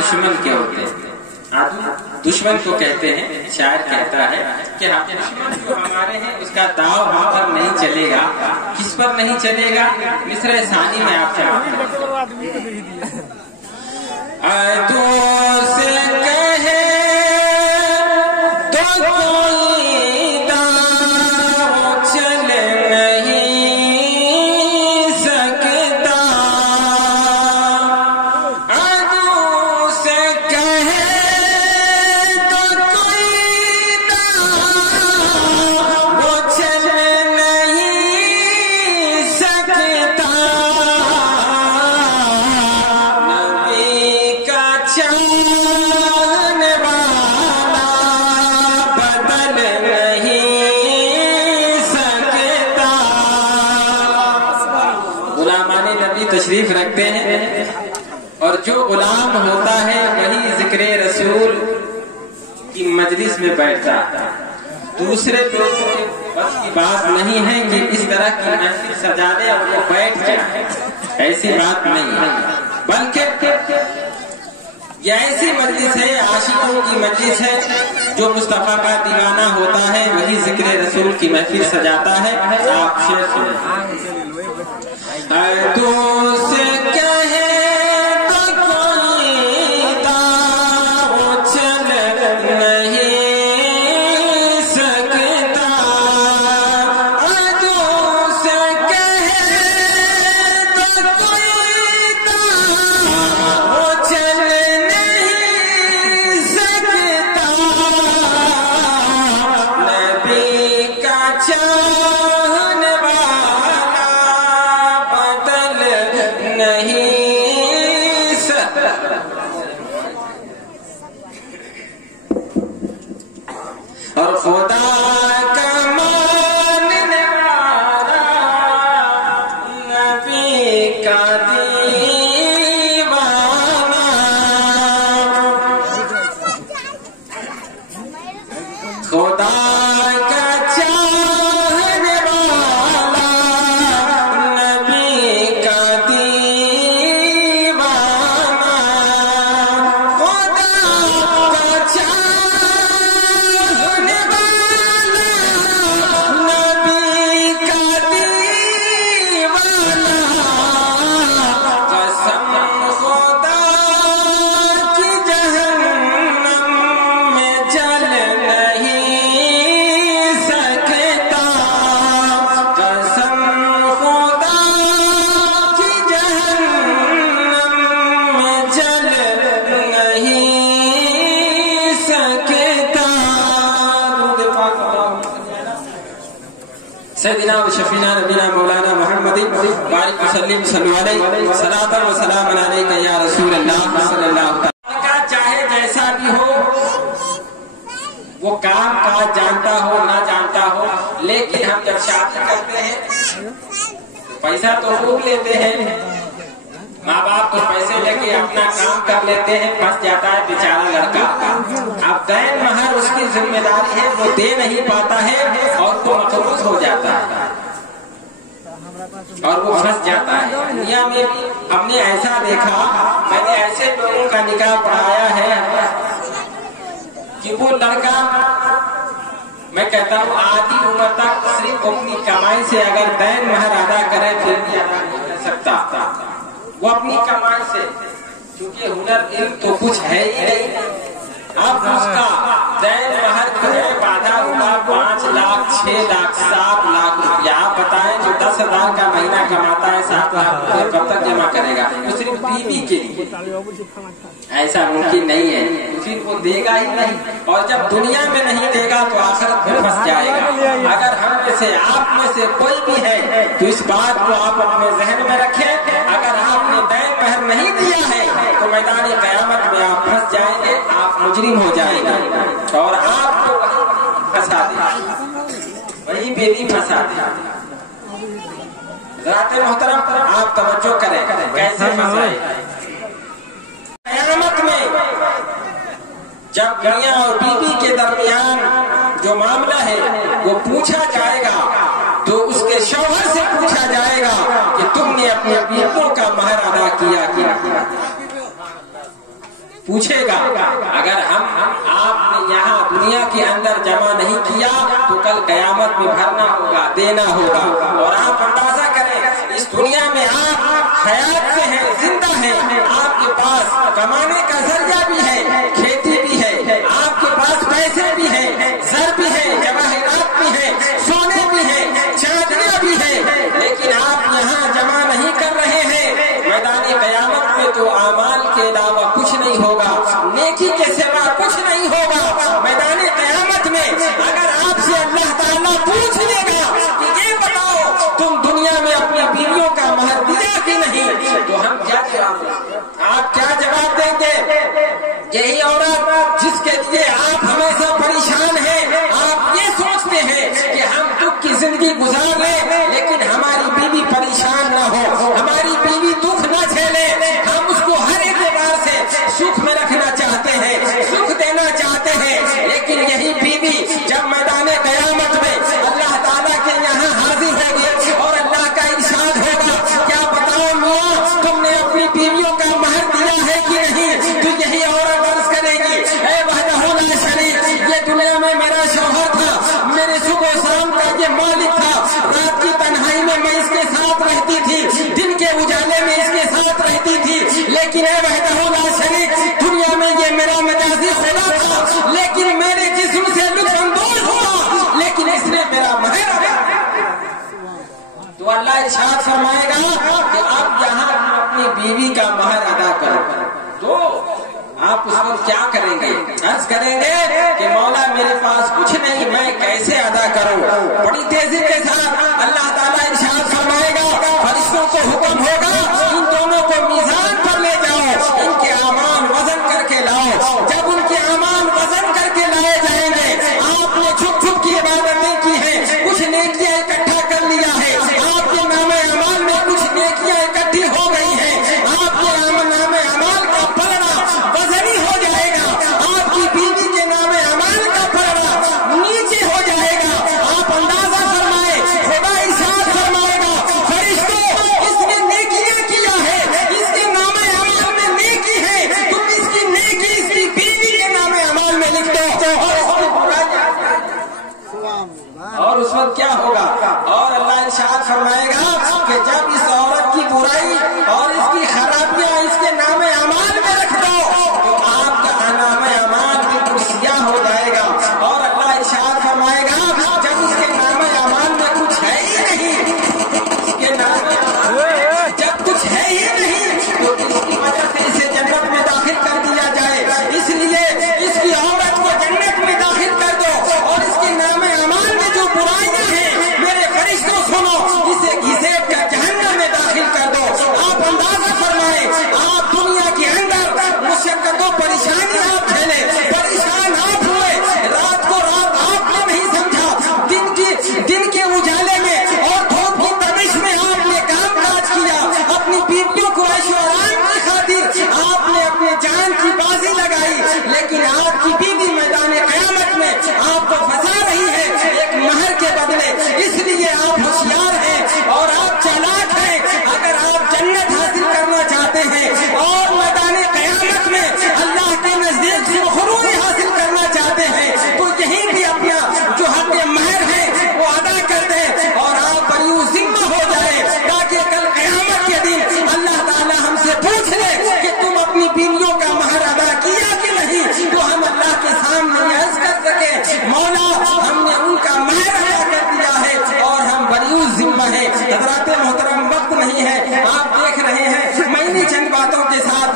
دشمن کے ہوتے ہیں، دشمن کو کہتے ہیں، شاعر کہتا ہے کہ دشمن جو ہمارے ہیں اس کا داؤ ہم پر نہیں چلے گا. کس پر نہیں چلے گا؟ مصرع ثانی میں آپ چاہتے ہیں تشریف رکھتے ہیں، اور جو غلام ہوتا ہے وہی ذکر رسول کی مجلس میں بیٹھتا ہے. دوسرے لوگوں کے بس کی بات نہیں ہے کہ اس طرح کی محفل سجا دے اور وہ بیٹھ جائے، ایسی بات نہیں ہے، بلکہ یہ ایسی مجلس ہے، عاشقوں کی مجلس ہے. جو مصطفیٰ کا دیوانہ ہوتا ہے وہی ذکر رسول کی محفل سجاتا ہے. آپ شعر سنیں. تو سے کہے تو کوئی داؤ چل نہیں سکتا، تو سے کہے تو کوئی داؤ چل نہیں سکتا. نبی کا چاہنے والا نہیں سکتا. اور خدا کا ماننے والا نبی کا دیوانہ. خدا کا چاہنے والا نبی کا سیدنا و شفینا نبینا مولانا محمد بارک وسلم صلی اللہ علیہ صلاۃ و سلام علیک یا رسول اللہ صلی اللہ علیہ وسلم. چاہے جیسا بھی ہو، وہ کام کاج جانتا ہو نہ جانتا ہو، لیکن ہم جب شادی کرتے ہیں پیسہ تو خوب لیتے ہیں، ماں باپ تو پیسے لے کے اپنا کام کر لیتے ہیں، پھنس جاتا ہے بیچارہ لڑکا. اب دین مہر اس کی ذمہ داری ہے، وہ دے نہیں پاتا ہے اور وہ مقروض ہو جاتا ہے اور وہ پھنس جاتا ہے. دنیا میں بھی ہم نے ایسا دیکھا، میں نے ایسے لوگوں کا نکاح پڑھایا ہے کہ وہ لڑکا، میں کہتا ہوں آدھی عمر تک صرف اپنی کمائی سے اگر دین مہر ادا کرے پھر بھی ادا نہیں کر سکتا. وہ اپنی کمائی سے، کیونکہ ہنر علم تو کچھ ہے ہی نہیں. اب اس کا دین مہر کرے وعدہ ہوا 5 لاکھ 6 لاکھ 7 لاکھ روپیہ. آپ بتائیں جو 10,000 کا مہینہ کماتا ہے 7 لاکھ روپیہ کب تک جمع کرے گا؟ وہ صرف بیوی کے لیے. ایسا ممکن نہیں ہے، پھر وہ دے گا ہی نہیں، اور جب دنیا میں نہیں دے گا تو آخرت میں پھنس جائے گا. اگر ہم میں سے آپ میں سے کوئی بھی ہے تو اس بات کو آپ اپنے ذہن میں رکھیں، اگر آپ نے دین مہر نہیں دیا ہے تو میدان قیامت میں آپ پھنس جائیں گے، آپ مجرم ہو جائیں گے اور آپ کو وہی پھنسا دے، وہی بیوی پھنسا دے. حضرات محترم آپ توجہ کریں کیسے پھنسائے. जब मियां और बीवी के दरमियान जो मामला है वो पूछा जाएगा तो उसके शौहर से पूछा जाएगा कि तुमने अपनी बीवियों का महर अदा किया कि नहीं, पूछेगा। अगर आपने यहाँ दुनिया के अंदर जमा नहीं किया तो कल कयामत में भरना होगा, देना होगा। और आप अंदाजा करें, इस दुनिया में आप हयात से हैं, जिंदा हैं, आपके पास कमाने का जरिया भी है, खेती भी है, आपके पास पैसे भी हैं, जर भी है, जवाहरात भी है, सोने भी है, चांदियां भी है, लेकिन आप यहाँ जमा नहीं कर रहे हैं। मैदानी कयामत में तो आमाल के अलावा कुछ नहीं होगा, नेकी के सिवा कुछ नहीं होगा। मैदानी कयामत में अगर आपसे अल्लाह ताला पूछ लेगा कि ये बताओ तुम दुनिया में अपनी बीवियों का महर दिया कि नहीं, तो हम क्या जवाब देंगे? आप क्या जवाब देंगे? यही औरत जिसके लिए आप हमेशा परेशान हैं, आप ये सोचते हैं कि हम दुख की जिंदगी गुजार लें लेकिन हमारी बीवी परेशान ना हो, हमारी बीवी दुख ना झेले, हम उसको हर एतबार से सुख में रखना चाहते हैं, सुख देना चाहते हैं। लेकिन यही बीवी जब मैदान कयामत में अल्लाह ताला के यहाँ हाजिर होगी और अल्लाह का इरशाद होगा, क्या बताओ मियां तुमने अपनी बीवियों का महर दिया है कि नहीं, तो यही औरत अर्ज करेगी, ऐ वहदहू ला शरीक, ये दुनिया में मेरा शौहर था, मेरे सुबह शाम का ये मालिक था, रात की तन्हाई में मैं इसके साथ रहती थी, दिन के उजाले में इसके साथ रहती थी, लेकिन ऐ वहदहू ला शरीक, दुनिया में ये मेरा मजाजी खुदा था, लेकिन मेरे जिस्म से लुत्फअंदोज हुआ, लेकिन इसने मेरा महर अदा। तो अल्लाह इरशाद फरमाएगा कि आप यहाँ अपनी बीवी का महर अदा करो, तो आप उस वक्त क्या करेंगे? अर्ज करेंगे कि मौला मेरे पास कुछ नहीं, मैं कैसे अदा करूं? बड़ी तेजी के साथ अल्लाह ताला इरशाद फरमाएगा, फरिश्तों को हुक्म होगा इन दोनों को मीज़ान पर ले जाओ, इनके आमाल वजन करके लाओ। जब उनके आमाल वजन करके लाए जाएंगे, आपने छुप छुप की इबादतें की हैं, कुछ नेकियां इकट्ठा कर लिया है, आपके नामे अमाल में कुछ नेकियां इकट्ठी हो गई हैं, आपके नामे अमाल का पलड़ा वजनी हो जाएगा, आपकी बीवी के नामे अमाल का पलड़ा नीचे हो जाएगा। आप अंदाजा फरमाए, खुदा इरशाद फरमाएगा, फरिश्तों इसने नेकियां किया है, इसके नामे अमाल में नेकी है, तुम इसकी नेकी इसकी बीवी के नामे अमाल में लिख दो। और उस वक्त क्या होगा? और अल्लाह इरशाद फरमाएगा कि जब इस औरत की बुराई और इसकी खराबियां इसके नामे अमाल में रख दो तो आपका नामे अमाल बिल्कुल सियाह हो जाएगा। और अल्लाह इरशाद फरमाएगा जब इसके नामे अमाल में कुछ है ही नहीं, इसके नामे जब कुछ है ही नहीं तो इसकी वजह से इसे जन्नत में दाखिल कर दिया जाए। इसलिए इसकी औरत को जन्नत में दाखिल कर दो और इसके नामे अमाल में जो बुराइयां हैं मेरे फरिश्तों सुनो, इसे घिसेट कर जहन्नम में दाखिल कर दो। आप अंदाजा फरमाएं, आप दुनिया के अंदर मुशक्कतों परेशानी आप झेले, परेशान आप हुए, रात को रात आपने नहीं समझा, दिन के उजाले में और धूप की तपिश में आपने काम काज किया, अपनी बीवियों को ऐशो आराम की खातिर आपने अपने जान की बाजी लगाई, लेकिन आपकी बीवी मैदान कयामत में आपको फंसा रही है एक महर के बदले। इसलिए आप होशियार हैं और आप चालाक हैं। अगर आप जन्नत हासिल करना चाहते हैं और मैदान कयामत में अल्लाह के नजदीक सुरूरी हासिल करना चाहते हैं तो यहीं भी अपना जो हक महर है वो अदा कर दें और आप बरी जिम्मा हो जाए, ताकि कल कयामत के दिन अल्लाह ताला हमसे पूछ ले कि तुम अपनी बीवियों का महर अदा किया कि नहीं, तो हम अल्लाह के सामने अर्ज कर सके, मौला हमने उनका महर अदा कर दिया है और हम बरी जिम्मा है। हज़रात मोहतरम, वक्त नहीं है, आप देख रहे हैं, मैं इन्हीं चंद बातों के साथ